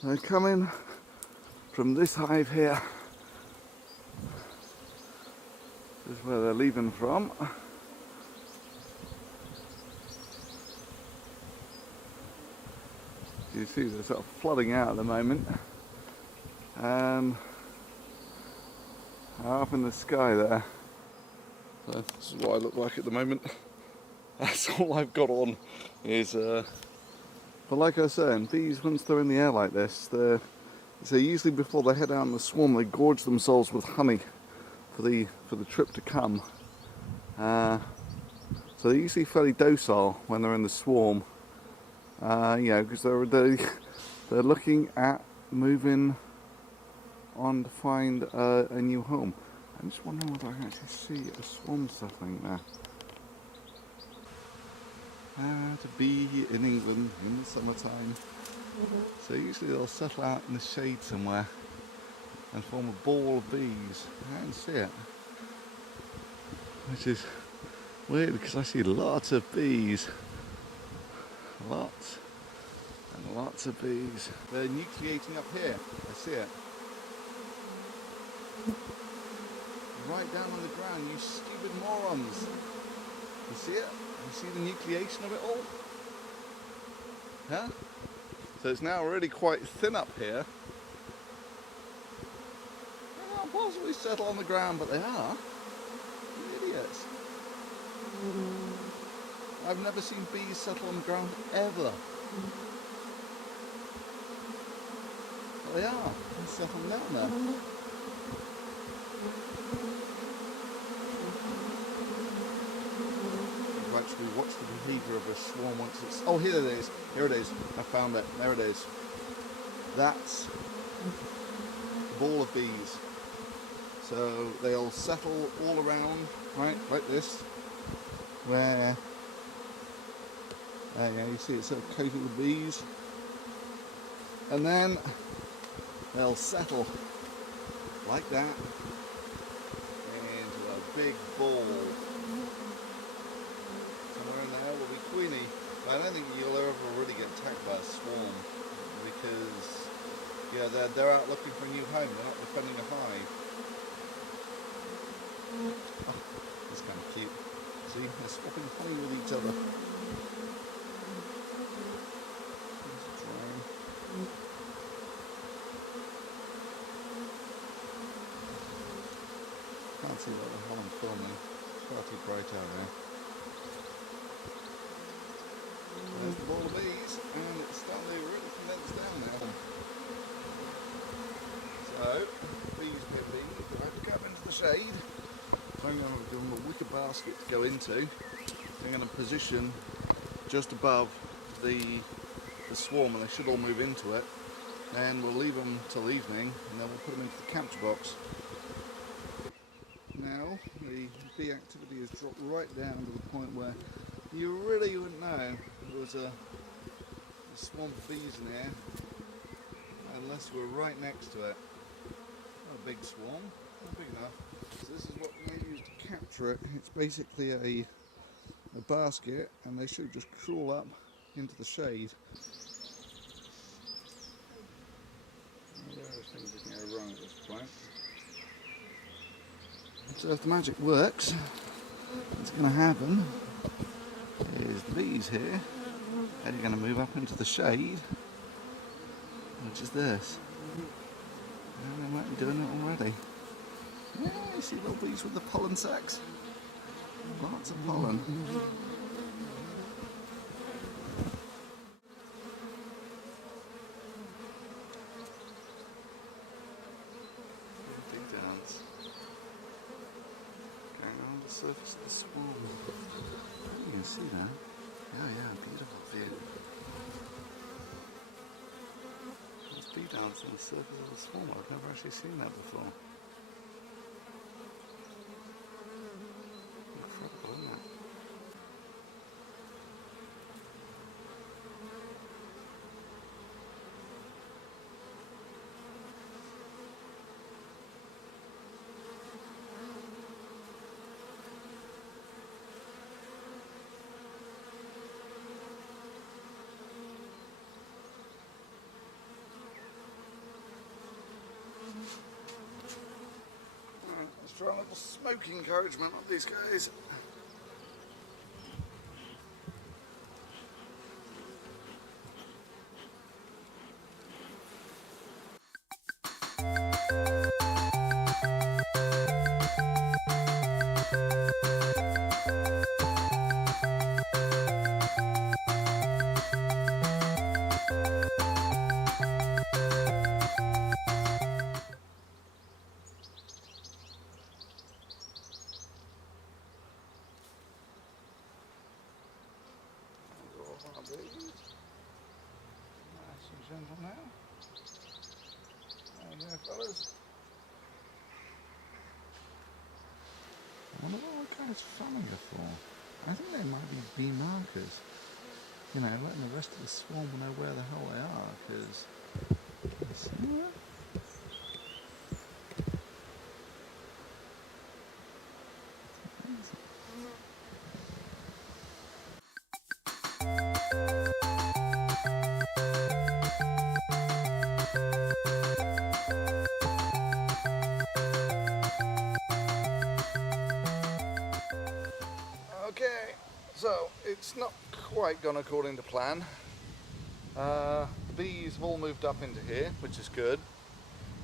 They're coming from this hive here. This is where they're leaving from. You see they're sort of flooding out at the moment. And up in the sky there. So this is what I look like at the moment. That's all I've got on is but like I was saying, bees, once they're in the air like this, so usually before they head out in the swarm, they gorge themselves with honey for the trip to come. So they're usually fairly docile when they're in the swarm, because they're looking at moving on to find a new home. I'm just wondering whether I can actually see a swarm settling there. To be in England in the summertime. So usually they'll settle out in the shade somewhere and form a ball of bees. I don't see it, which is weird because I see lots of bees. Lots and lots of bees. They're nucleating up here. I see it. Right down on the ground, you stupid morons. You see it? You see the nucleation of it all? Huh? So it's now really quite thin up here. They can't possibly settle on the ground, but they are. You idiots. I've never seen bees settle on the ground ever. But they are. They're settling down there. I've actually watched the behaviour of a swarm once it's... Oh, here it is. Here it is. I found it. There it is. That's a ball of bees. So they'll settle all around, right, like this, where, yeah, you see it's sort of coated with bees, and then they'll settle like that into a big ball. Somewhere in there will be Queenie, but I don't think you'll ever really get attacked by a swarm because, yeah, they're out looking for a new home. They're not defending a hive. Oh, that's kind of cute. See, they're swapping honey with each other. Can't see what the hell I'm filming. It's far too bright out there. There's the ball of bees, and it's starting to really condense down now. So, bees being bees, they have to go up into the shade. So I'm going to give them a wicker basket to go into. I'm going to position just above the swarm, and they should all move into it. Then we'll leave them till evening, and then we'll put them into the capture box. Now the bee activity has dropped right down to the point where you really wouldn't know there was a swarm of bees in here unless we're right next to it. Not a big swarm, not big enough. So this is what we use to capture it. It's basically a basket, and they should just crawl up into the shade. Various things that can go wrong at this point. So if the magic works, what's going to happen is the bees here are going to move up into the shade, which is this. And they might be doing it already. Yeah, you see little bees with the pollen sacs? Lots of pollen. Big dance. Going around the surface of the swarm. You can see that. Yeah, beautiful view. There's bee dance on the surface of the swarm. I've never actually seen that before. Incredible, isn't it? Try a little smoke encouragement on these guys. Nice and gentle now. There you go, fellas. I wonder what guys fanning are for. I think they might be bee markers. You know, letting the rest of the swarm know where the hell they are, because... Yeah. Okay, so it's not quite gone according to plan. The bees have all moved up into here, which is good.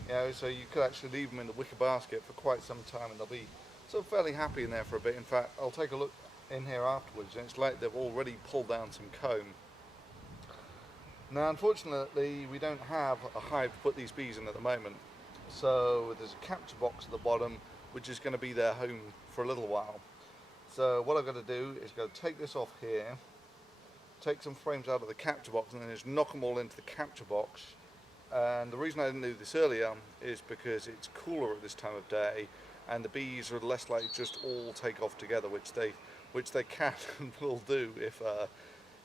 You know, so you could actually leave them in the wicker basket for quite some time and they'll be sort of fairly happy in there for a bit. In fact, I'll take a look in here afterwards and it's like they've already pulled down some comb. Now, unfortunately, we don't have a hive to put these bees in at the moment. So there's a capture box at the bottom, which is going to be their home for a little while. So what I've got to do is go take this off here, take some frames out of the capture box and then just knock them all into the capture box. And the reason I didn't do this earlier is because it's cooler at this time of day and the bees are less likely to just all take off together, which they can and will do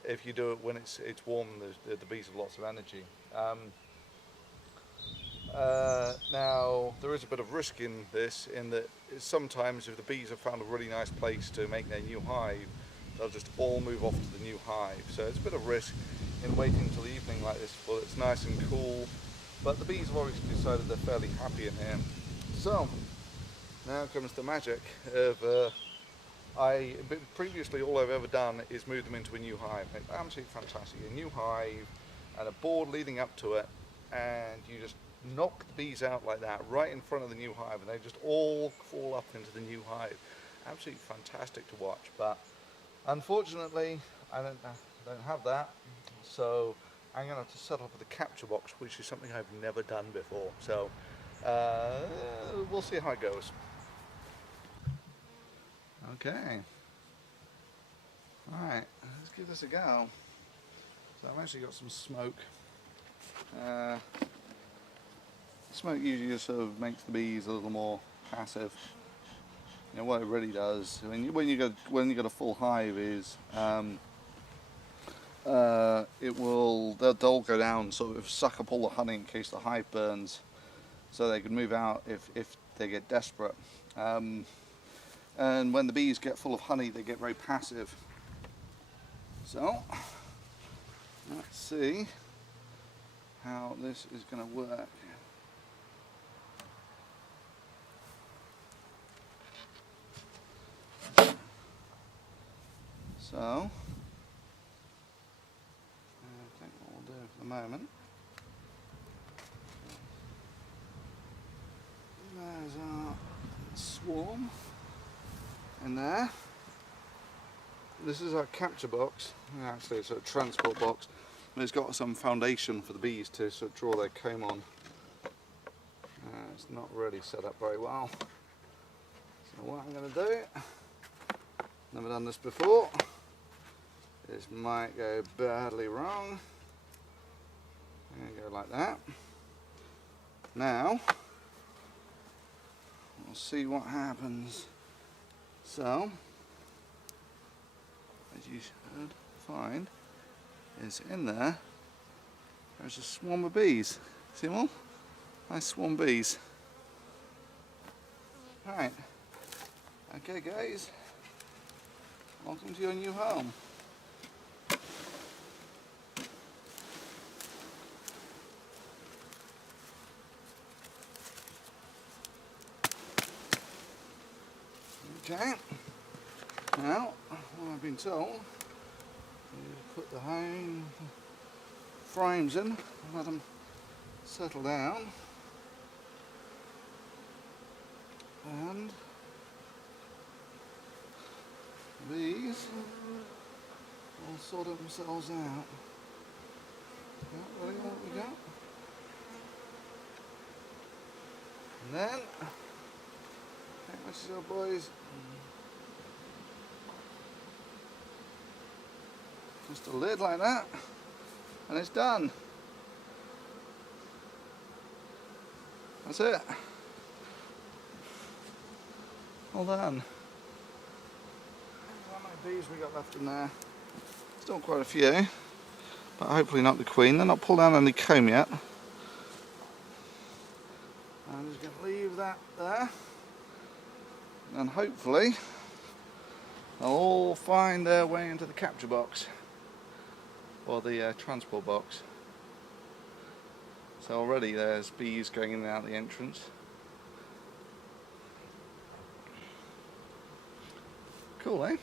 if you do it when it's warm and the bees have lots of energy. Now there is a bit of risk in this, in that sometimes if the bees have found a really nice place to make their new hive, they'll just all move off to the new hive. So it's a bit of risk in waiting until the evening like this, but it's nice and cool. But the bees have obviously decided they're fairly happy in here. So now comes the magic of previously all I've ever done is move them into a new hive. It's absolutely fantastic. A new hive and a board leading up to it, and you just knock the bees out like that right in front of the new hive and they just all fall up into the new hive. Absolutely fantastic to watch, but unfortunately I don't have that, so I'm going to have to settle up with a capture box, which is something I've never done before. So we'll see how it goes. Okay, alright, let's give this a go. So I've actually got some smoke. Smoke usually just sort of makes the bees a little more passive. You know what it really does when you get a full hive is they'll go down, sort of suck up all the honey in case the hive burns, so they can move out if they get desperate. And when the bees get full of honey, they get very passive. So let's see how this is going to work. So, I think what we'll do for the moment, there's our swarm in there. This is our capture box. Actually, it's a transport box, and it's got some foundation for the bees to sort of draw their comb on. It's not really set up very well. So what I'm going to do, never done this before. This might go badly wrong. Go like that. Now, we'll see what happens. So, as you should find, is in there, there's a swarm of bees. See them all? Nice swarm of bees. Right. Okay guys, welcome to your new home. Okay. Now, what I've been told, you put the home frames in, let them settle down, and these will sort themselves out. Yeah, ready, what we got? And then, take this little boys, just a lid like that, and it's done. That's it. All done. How many bees we got left in there? Still quite a few, but hopefully not the queen. They're not pulled down any comb yet. I'm just going to leave that there, and hopefully they'll all find their way into the capture box, or the transport box. So already there's bees going in and out the entrance. Cool, eh?